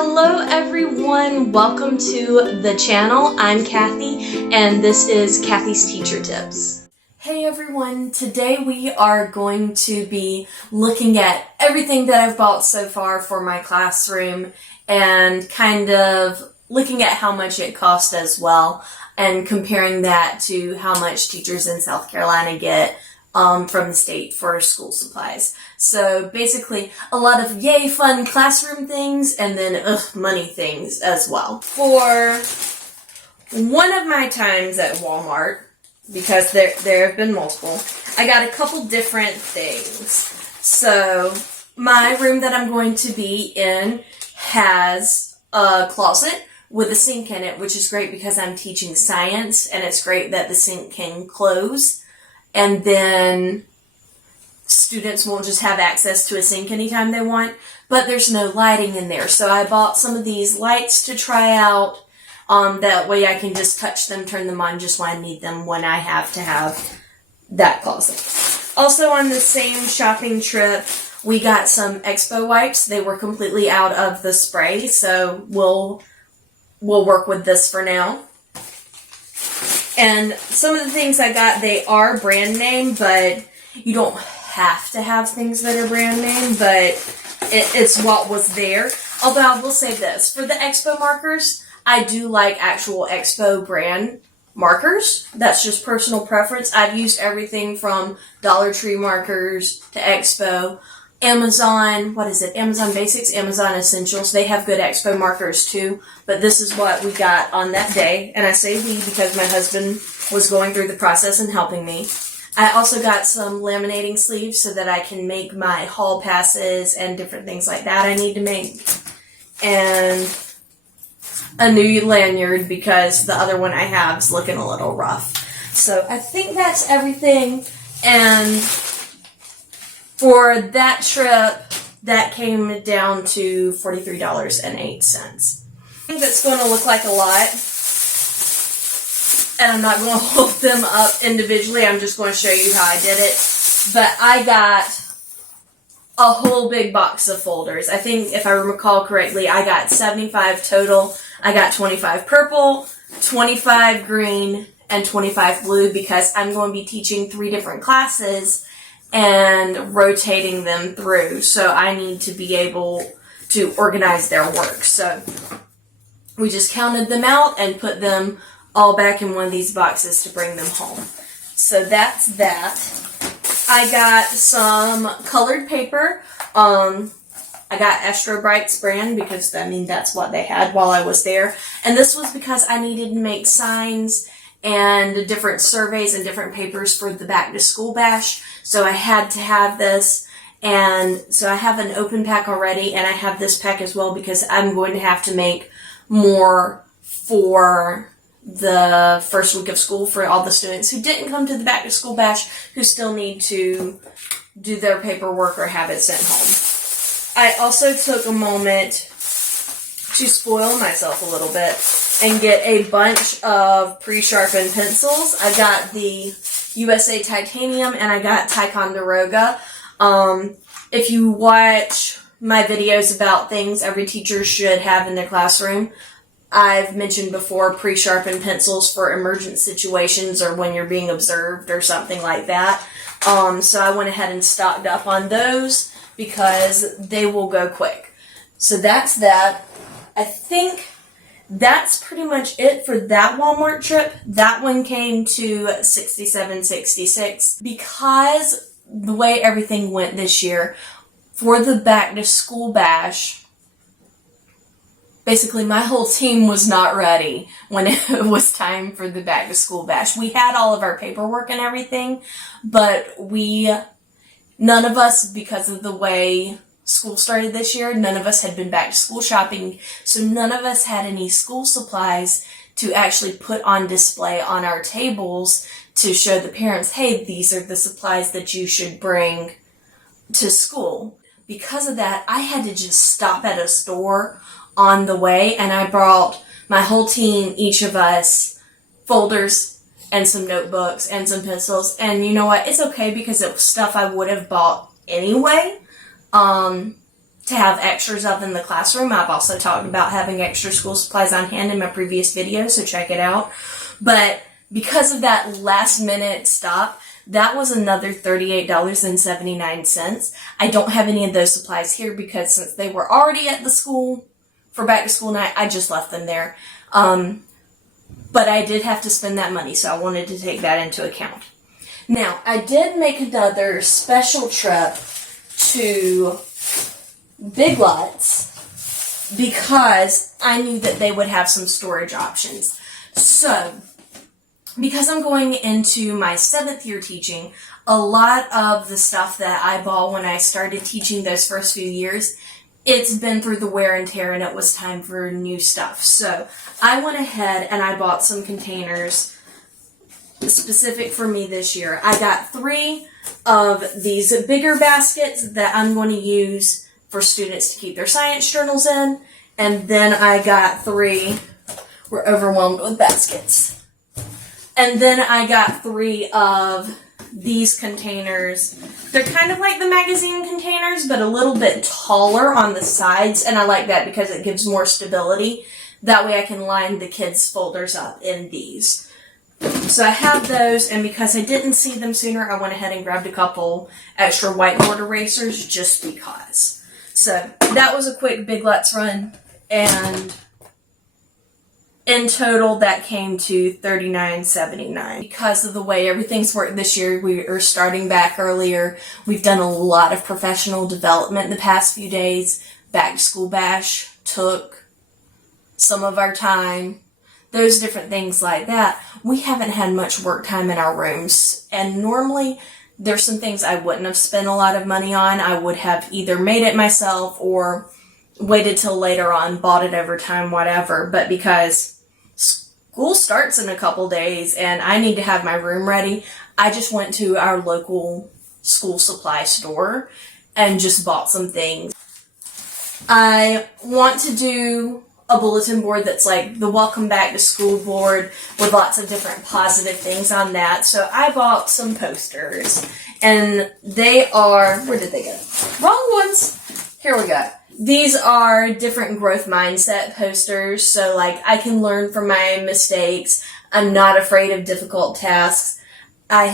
Hello everyone, welcome to the channel. I'm Kathy and this is Kathy's Teacher Tips. Hey everyone, today we are going to be looking at everything that I've bought so far for my classroom and kind of looking at how much it cost as well and comparing that to how much teachers in South Carolina get from the state for school supplies. So basically a lot of yay fun classroom things and then money things as well. For one of my times at Walmart, because there have been multiple, I got a couple different things. So my room that I'm going to be in has a closet with a sink in it, which is great because I'm teaching science and it's great that the sink can close. And then students won't just have access to a sink anytime they want, but there's no lighting in there. So I bought some of these lights to try out. That way I can just touch them, turn them on just when I need them when I have to have that closet. Also on the same shopping trip, we got some Expo wipes. They were completely out of the spray, so we'll work with this for now. And some of the things I got, they are brand name, but you don't have to have things that are brand name, but it's what was there. Although I will say this, for the Expo markers, I do like actual Expo brand markers. That's just personal preference. I've used everything from Dollar Tree markers to Expo. Amazon Basics, Amazon Essentials, they have good Expo markers too, but this is what we got on that day, and I say we because my husband was going through the process and helping me. I also got some laminating sleeves so that I can make my hall passes and different things like that I need to make, and a new lanyard because the other one I have is looking a little rough. So I think that's everything, and for that trip, that came down to $43.08. I think that's going to look like a lot, and I'm not going to hold them up individually. I'm just going to show you how I did it. But I got a whole big box of folders. I think, if I recall correctly, I got 75 total. I got 25 purple, 25 green, and 25 blue because I'm going to be teaching 3 different classes and rotating them through, so I need to be able to organize their work. So we just counted them out and put them all back in one of these boxes to bring them home. So that's that. I got some colored paper. I got Astro Brights brand because that's what they had while I was there, and this was because I needed to make signs and different surveys and different papers for the back to school bash. So I had to have this, and so I have an open pack already, and I have this pack as well because I'm going to have to make more for the first week of school for all the students who didn't come to the back to school bash who still need to do their paperwork or have it sent home. I also took a moment to spoil myself a little bit and get a bunch of pre-sharpened pencils. I got the USA Titanium and I got Ticonderoga. If you watch my videos about things every teacher should have in their classroom, I've mentioned before pre-sharpened pencils for emergent situations or when you're being observed or something like that. So I went ahead and stocked up on those because they will go quick. So that's that. I think that's pretty much it for that Walmart trip. That one came to $67.66 because the way everything went this year for the back to school bash, basically my whole team was not ready when it was time for the back to school bash. We had all of our paperwork and everything, but none of us, because of the way school started this year, none of us had been back to school shopping, so none of us had any school supplies to actually put on display on our tables to show the parents, hey, these are the supplies that you should bring to school. Because of that, I had to just stop at a store on the way, and I brought my whole team, each of us, folders and some notebooks and some pencils, and you know what, it's okay because it was stuff I would have bought anyway. to have extras of in the classroom. I've also talked about having extra school supplies on hand in my previous video, so check it out. But because of that last minute stop, that was another $38.79. I don't have any of those supplies here because since they were already at the school for back to school night, I just left them there. But I did have to spend that money, so I wanted to take that into account. Now, I did make another special trip to Big Lots because I knew that they would have some storage options. So, because I'm going into my 7th year teaching, a lot of the stuff that I bought when I started teaching those first few years, it's been through the wear and tear and it was time for new stuff. So I went ahead and I bought some containers specific for me this year. I got 3 of these bigger baskets that I'm going to use for students to keep their science journals in. And then I got 3, we're overwhelmed with baskets. And then I got 3 of these containers. They're kind of like the magazine containers, but a little bit taller on the sides. And I like that because it gives more stability. That way I can line the kids' folders up in these. So I have those, and because I didn't see them sooner, I went ahead and grabbed a couple extra whiteboard erasers just because. So that was a quick Big Lots run, and in total that came to $39.79. Because of the way everything's worked this year, we are starting back earlier. We've done a lot of professional development in the past few days. Back to School Bash took some of our time. Those different things like that. We haven't had much work time in our rooms, and normally there's some things I wouldn't have spent a lot of money on. I would have either made it myself or waited till later on, bought it over time, whatever. But because school starts in a couple days and I need to have my room ready, I just went to our local school supply store and just bought some things. I want to do a bulletin board that's like the Welcome Back to School board with lots of different positive things on that. So I bought some posters, and they are, where did they go? Wrong ones. Here we go. These are different growth mindset posters. So like I can learn from my mistakes. I'm not afraid of difficult tasks. I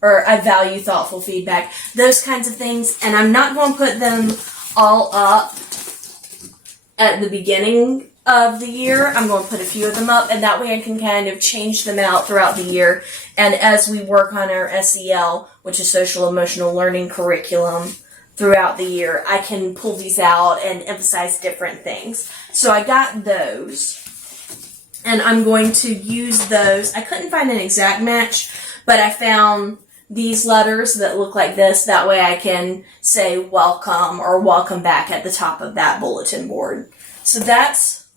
value thoughtful feedback, those kinds of things. And I'm not going to put them all up at the beginning of the year. I'm going to put a few of them up, and that way I can kind of change them out throughout the year. And as we work on our SEL, which is Social Emotional Learning curriculum, throughout the year, I can pull these out and emphasize different things. So I got those, and I'm going to use those. I couldn't find an exact match, but I found these letters that look like this. That way I can say welcome or welcome back at the top of that bulletin board. So that's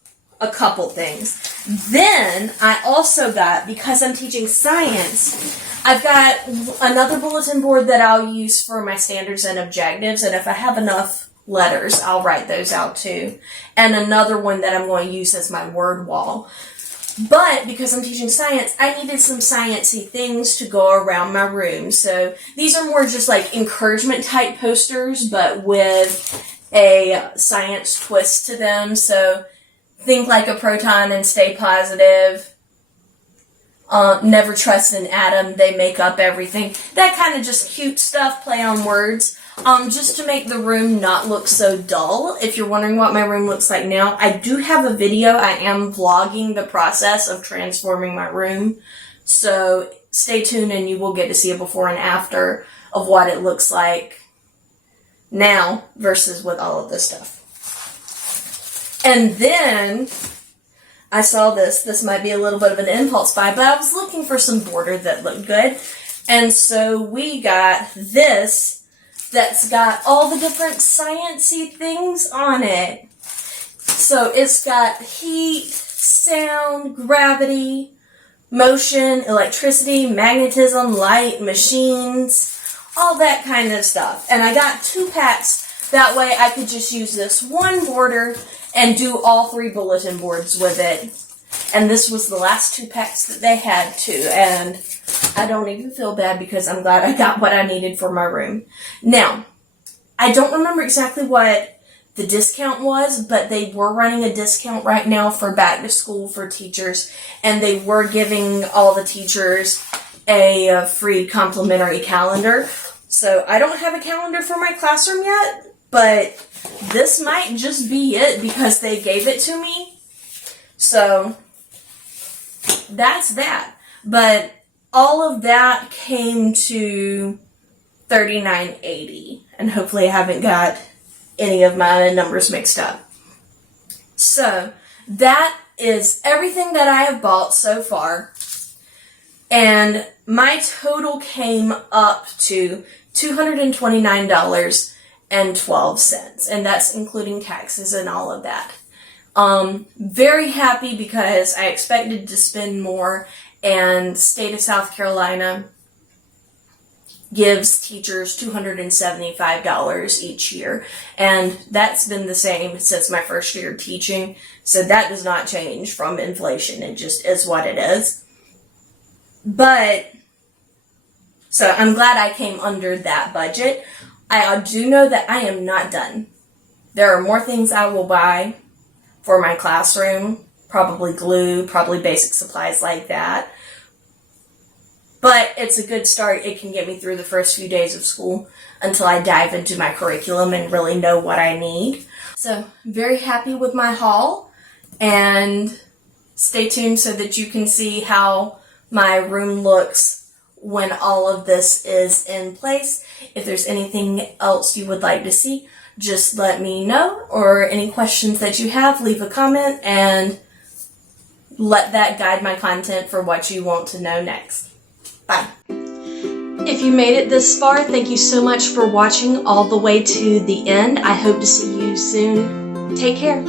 a couple things. Then I also got, because I'm teaching science, I've got another bulletin board that I'll use for my standards and objectives. And if I have enough letters, I'll write those out too. And another one that I'm going to use as my word wall. But because I'm teaching science, I needed some sciencey things to go around my room. So these are more just like encouragement type posters, but with a science twist to them. So think like a proton and stay positive. Never trust an atom, they make up everything. That kind of just cute stuff, play on words. Just to make the room not look so dull. If you're wondering what my room looks like now, I do have a video. I am vlogging the process of transforming my room. So stay tuned and you will get to see a before and after of what it looks like now versus with all of this stuff. And then I saw this. This might be a little bit of an impulse buy, but I was looking for some border that looked good. And so we got this that's got all the different sciencey things on it. So it's got heat, sound, gravity, motion, electricity, magnetism, light, machines, all that kind of stuff. And I got 2 packs. That way I could just use this one border and do all 3 bulletin boards with it. And this was the last 2 packs that they had too. And I don't even feel bad because I'm glad I got what I needed for my room. Now, I don't remember exactly what the discount was, but they were running a discount right now for back to school for teachers, and they were giving all the teachers a free complimentary calendar. So I don't have a calendar for my classroom yet, but this might just be it because they gave it to me. So that's that. But all of that came to $39.80, and hopefully I haven't got any of my numbers mixed up. So that is everything that I have bought so far, and my total came up to $229.12, and that's including taxes and all of that. Very happy because I expected to spend more, and the state of South Carolina gives teachers $275 each year, and that's been the same since my first year teaching, so that does not change from inflation. It just is what it is. But so I'm glad I came under that budget. I do know that I am not done. There are more things I will buy for my classroom, probably glue, probably basic supplies like that. But it's a good start. It can get me through the first few days of school until I dive into my curriculum and really know what I need. So, very happy with my haul, and stay tuned so that you can see how my room looks when all of this is in place. If there's anything else you would like to see, just let me know, or any questions that you have, leave a comment and let that guide my content for what you want to know next. Bye. If you made it this far, thank you so much for watching all the way to the end. I hope to see you soon. Take care.